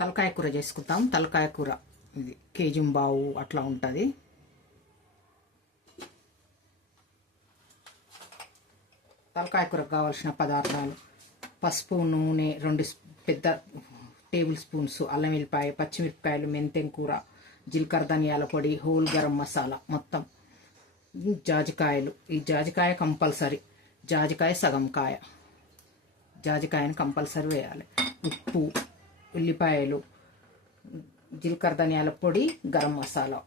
తలకాయ కూర చేసుకుంటాం. తలకాయ కూర ఇది కేజీంబావు అట్లా ఉంటుంది. తలకాయ కూరకు కావాల్సిన పదార్థాలు: పసుపు, నూనె, 2 పెద్ద టేబుల్ స్పూన్స్, అల్లం వెల్లిపాయ, పచ్చిమిరపకాయలు, మెంతెం కూర, జీలకర్ర ధనియాల పొడి, హోల్ గరం మసాలా, మొత్తం జాజికాయలు. ఈ జాజికాయ కంపల్సరీ, జాజికాయ సగం కాయ, జాజికాయను కంపల్సరీ వేయాలి. ఉప్పు, ఉల్లిపాయలు, జీలకర్ర ధనియాల పొడి, గరం మసాలా,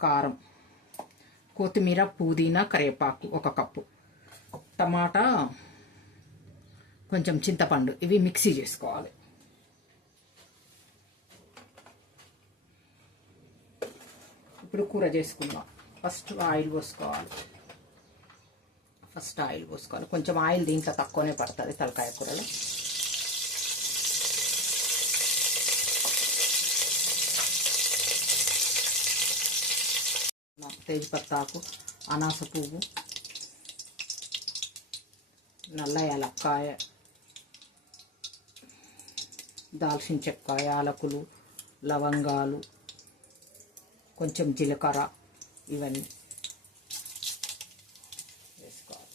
కారం, కొత్తిమీర, పుదీనా, కరివేపాకు 1 కప్పు, టమాటా, కొంచెం చింతపండు. ఇవి మిక్సీ చేసుకోవాలి. ఇప్పుడు కూర చేసుకుందాం. ఫస్ట్ ఆయిల్ పోసుకోవాలి. కొంచెం ఆయిల్ దీంట్లో తక్కువనే పడుతుంది తలకాయ కూరలో. తేజ్పత్తాకు, అనాస పువ్వు, నల్ల యాలక్కాయ, దాల్చిన చెక్క, యాలకులు, లవంగాలు, కొంచెం జీలకర్ర, ఇవన్నీ వేసుకోవాలి.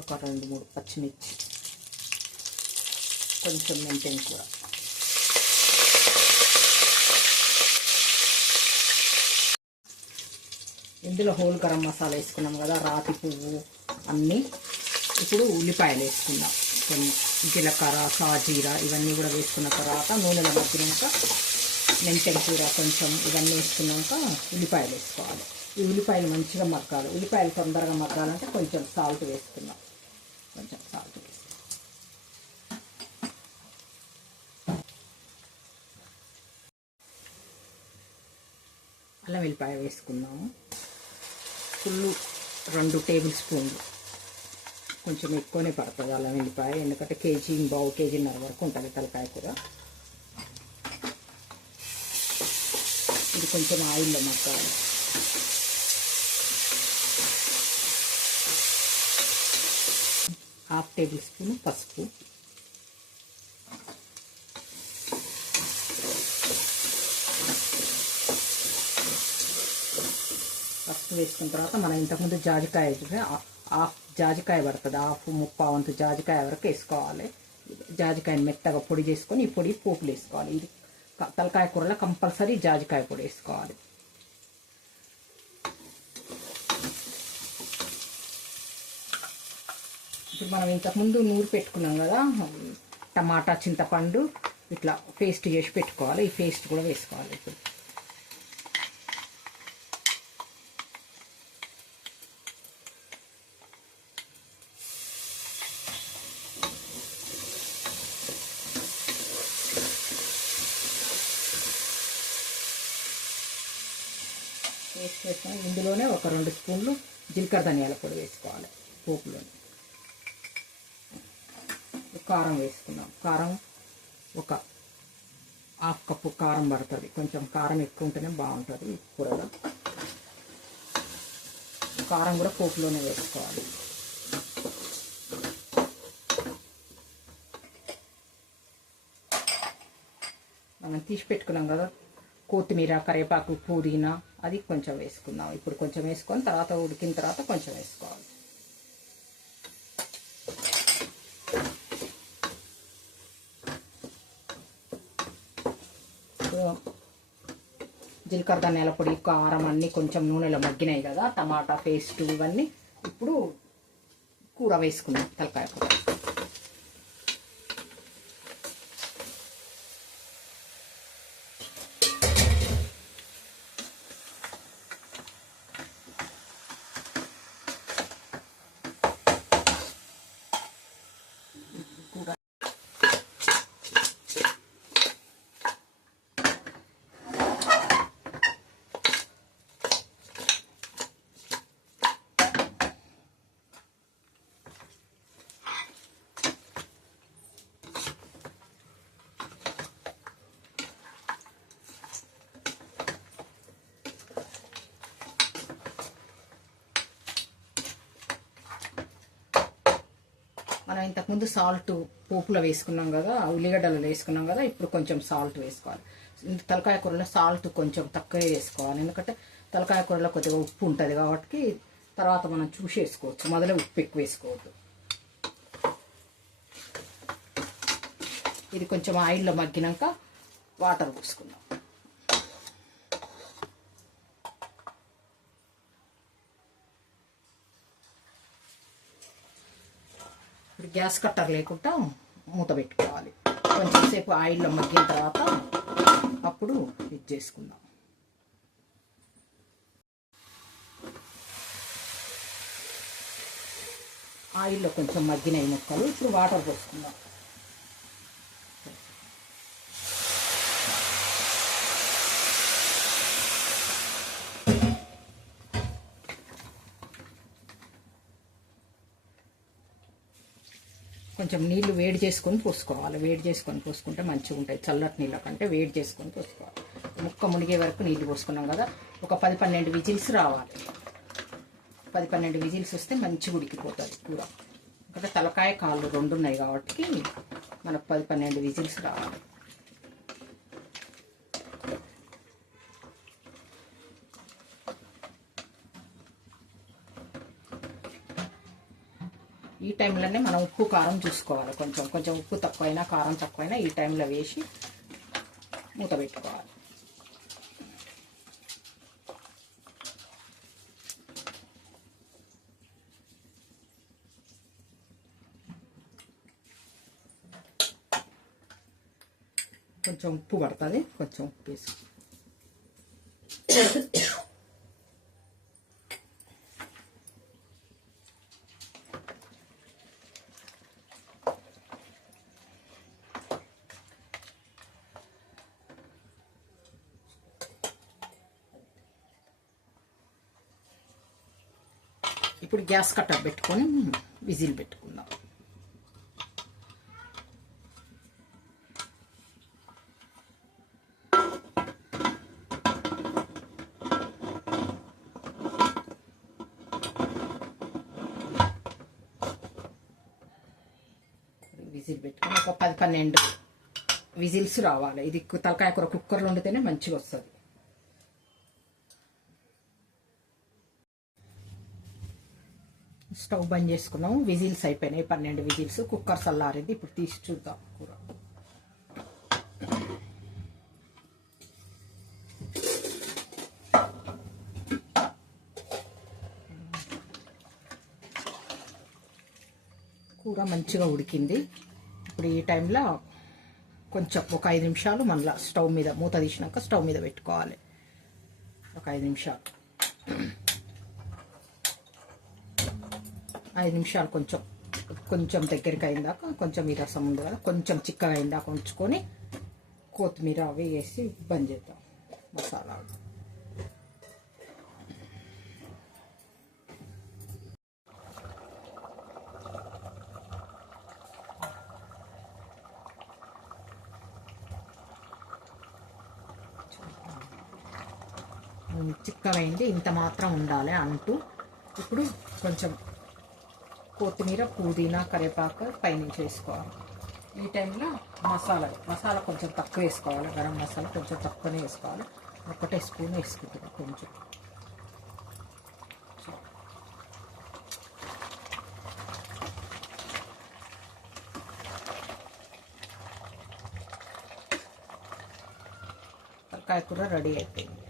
ఒక 2-3 పచ్చిమిర్చి, కొంచెం మెంతెం కూర, ఇందులో హోల్ గరం మసాలా వేసుకున్నాం కదా, రాతి పువ్వు అన్నీ. ఇప్పుడు ఉల్లిపాయలు వేసుకుందాం. కొన్ని జీలకర్ర, సాజీర ఇవన్నీ కూడా వేసుకున్న తర్వాత నూనెలో మగ్గినాక మెంతెం కూర కొంచెం ఇవన్నీ వేసుకున్నాక ఉల్లిపాయలు వేసుకోవాలి. ఈ ఉల్లిపాయలు మంచిగా మగ్గాలి. ఉల్లిపాయలు తొందరగా మగ్గాలంటే కొంచెం సాల్ట్ వేసుకుందాం. అల్లం వెల్లిపాయ వేసుకుందాము. ఫుల్ 2 టేబుల్ స్పూన్లు, కొంచెం ఎక్కువనే పడుతుంది అల్లం వెల్లిపాయ, ఎందుకంటే కేజీన్నర వరకు ఉంటుంది తలకాయ కూర. ఇది కొంచెం ఆయిల్లో మగ్గాలి. ½ టేబుల్ స్పూన్ పసుపు, వేసుకున్న తర్వాత మనం ఇంతకుముందు జాజికాయ హాఫ్ జాజికాయ పడుతుంది, ముప్పావు వంతు జాజికాయ వరకు వేసుకోవాలి. జాజికాయని మెత్తగా పొడి చేసుకొని ఈ పొడి పోపులు వేసుకోవాలి. ఇది తలకాయ కూరలో కంపల్సరీ జాజికాయ పొడి వేసుకోవాలి. ఇప్పుడు మనం ఇంతకుముందు నూరు పెట్టుకున్నాం కదా టమాటా, చింతపండు ఇట్లా పేస్ట్ చేసి పెట్టుకోవాలి. ఈ పేస్ట్ కూడా వేసుకోవాలి. ఇప్పుడు వేసుకొని ఇందులోనే ఒక 2 స్పూన్లు జీలకర్ర ధనియాల పొడి వేసుకోవాలి. పోపులోనే కారం వేసుకున్నాం. కారం ఒక ½ కప్పు కారం పడుతుంది. కొంచెం కారం ఎక్కువ ఉంటేనే బాగుంటుంది కూరలో. కారం కూడా పోపులోనే వేసుకోవాలి. మనం తీసి పెట్టుకున్నాం కదా కొత్తిమీర, కరివేపాకు, పుదీనా, అది కొంచెం వేసుకుందాం. ఇప్పుడు కొంచెం వేసుకొని తర్వాత ఉడికిన తర్వాత కొంచెం వేసుకోవాలి. జీలకర్ర ధనియాల పొడి, కారం అన్నీ కొంచెం నూనెలో మగ్గినాయి కదా, టమాటా పేస్ట్ ఇవన్నీ. ఇప్పుడు కూర వేసుకుందాం, తలకాయ కూర. మనం ఇంతకుముందు సాల్ట్ పోపులో వేసుకున్నాం కదా, ఉల్లిగడ్డలు వేసుకున్నాం కదా, ఇప్పుడు కొంచెం సాల్ట్ వేసుకోవాలి. తలకాయ కూరలో సాల్ట్ కొంచెం తక్కువే వేసుకోవాలి, ఎందుకంటే తలకాయ కూరలో కొద్దిగా ఉప్పు ఉంటుంది కాబట్టి తర్వాత మనం చూసి వేసుకోవచ్చు, మొదలే ఉప్పు ఎక్కువ వేసుకోవద్దు. ఇది కొంచెం ఆయిల్లో మగ్గినాక వాటర్ పోసుకుందాం. ఇప్పుడు గ్యాస్ కట్టర్ లేకుండా మూత పెట్టుకోవాలి. కొంచెం సేపు ఆయిల్లో మగ్గిన తర్వాత అప్పుడు ఇది చేసుకుందాం. ఆయిల్లో కొంచెం మగ్గినాయి ముక్కలు, ఇప్పుడు వాటర్ పోసుకుందాం. కొంచెం నీళ్లు వేడి చేసుకొని పోసుకోవాలి. వేడి చేసుకొని పోసుకుంటే మంచిగా ఉంటాయి. చల్లటి నీళ్ళ కంటే వేడి చేసుకొని పోసుకోవాలి. ముక్క మునిగే వరకు నీళ్లు పోసుకున్నాం కదా, ఒక 10-12 విజిల్స్ రావాలి. 10-12 విజిల్స్ వస్తే మంచిగా ఉడికిపోతుంది కూర. అంటే తలకాయ కాళ్ళు 2 ఉన్నాయి కాబట్టి మనకు 10-12 విజిల్స్ రావాలి. ఈ టైంలోనే మనం ఉప్పు కారం చూసుకోవాలి. కొంచెం కొంచెం ఉప్పు తక్కువైనా కారం తక్కువైనా ఈ టైంలో వేసి మూత పెట్టుకోవాలి. కొంచెం ఉప్పు పడుతుంది, కొంచెం ఉప్పు వేసి ఇప్పుడు గ్యాస్ కట్టర్ పెట్టుకొని విజిల్ పెట్టుకుందాం. విజిల్ పెట్టుకొని ఒక 10-12 విజిల్స్ రావాలి. ఇది తలకాయ కూర కుక్కర్లో వండితేనే మంచిగా వస్తుంది. స్టవ్ బంద్ చేసుకున్నాము. విజిల్స్ అయిపోయినాయి, 12 విజిల్స్. కుక్కర్ చల్లారింది. ఇప్పుడు తీసి చూద్దాం కూర. కూర మంచిగా ఉడికింది. ఇప్పుడు ఈ టైంలో కొంచెం ఒక 5 నిమిషాలు మళ్ళీ స్టవ్ మీద మూత తీసినాక స్టవ్ మీద పెట్టుకోవాలి. ఒక 5 నిమిషాలు 5 నిమిషాలు కొంచెం దగ్గరికి అయిందాక, కొంచెం ఈ రసం ఉంది కదా కొంచెం చిక్కగా అయిందాక ఉంచుకొని కొత్తిమీర అవి వేసి బంద్ చేద్దాం. మసాలా చిక్కగా అయింది, ఇంత మాత్రం ఉండాలి అంటూ. ఇప్పుడు కొంచెం కొత్తిమీర, పుదీనా, కరివేపాకు పైనుంచి వేసుకోవాలి. ఈ టైంలో మసాలా కొంచెం తక్కువ వేసుకోవాలి. గరం మసాలా కొంచెం తక్కువనే వేసుకోవాలి. 1 స్పూన్ వేసుకుంటున్నాం. కొంచెం తలకాయ కూర రెడీ అయిపోయింది.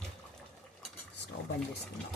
స్టవ్ బంద్ చేసుకుందాం.